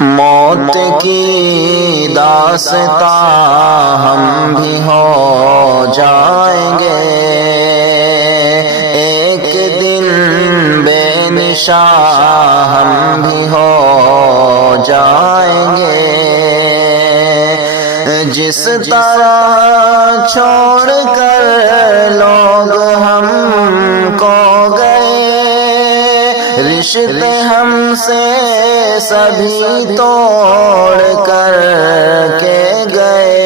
موت کی داستاں ہم بھی ہو جائیں گے، ایک دن بے نشان ہم بھی ہو جائیں گے۔ جس طرح چھوڑ کر لوگ ہم کو گئے، رشتے ہم سے سبھی توڑ کر کے گئے،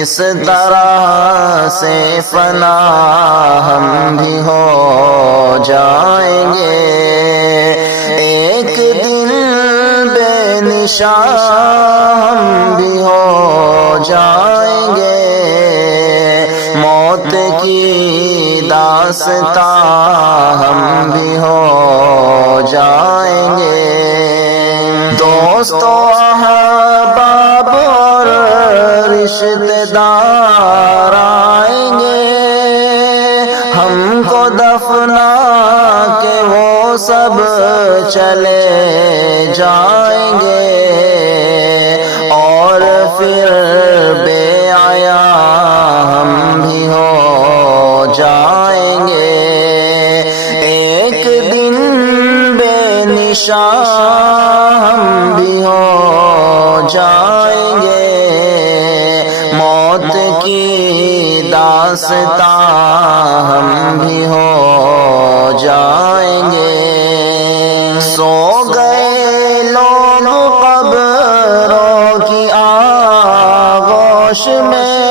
اس طرح سے فنا ہم بھی ہو جائیں گے، ایک دن بے نشان ہم بھی ہو جائیں گے۔ موت کی داستاں ہم بھی ہو جائیں گے۔ دوستو احباب اور رشتہ دار آئیں گے، ہم کو دفنا کے وہ سب چلے جائیں گے، اور پھر بے آیا ہم بھی ہو جائیں گے، ایک دن بے نشان ہم بھی ہو جائیں گے۔ موت کی داستاں ہم بھی ہو جائیں گے۔ سو گئے لوگ قبروں کی آغوش میں،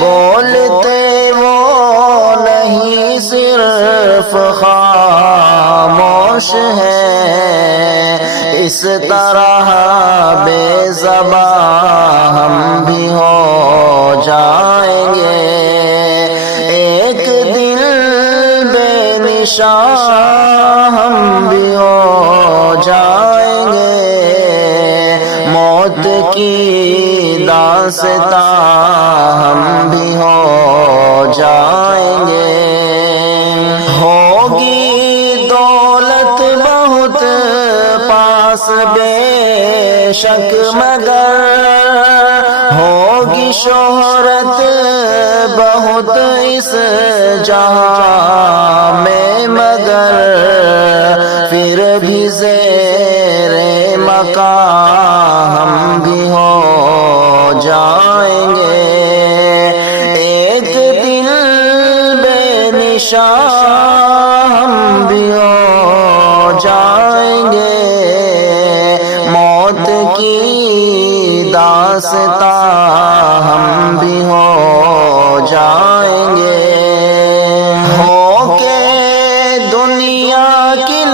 بولتے وہ نہیں صرف خاموش ہے، اس طرح بے زبان ہم بھی ہو جائیں گے، ایک دن بے نشان ہم بھی ہو جائیں گے۔ موت کی داستاں ہم بھی ہو جائیں گے۔ ہوگی دولت بہت پاس بے شک، مگر ہوگی شہرت بہت اس جہاں میں، مگر پھر بھی زیر مقام ہم بھی ہو جائیں گے، ایک دن بے نشان ہم بھی ہو جائیں گے۔ موت کی داستاں ہم بھی ہو جائیں گے، ہو کے دنیا کی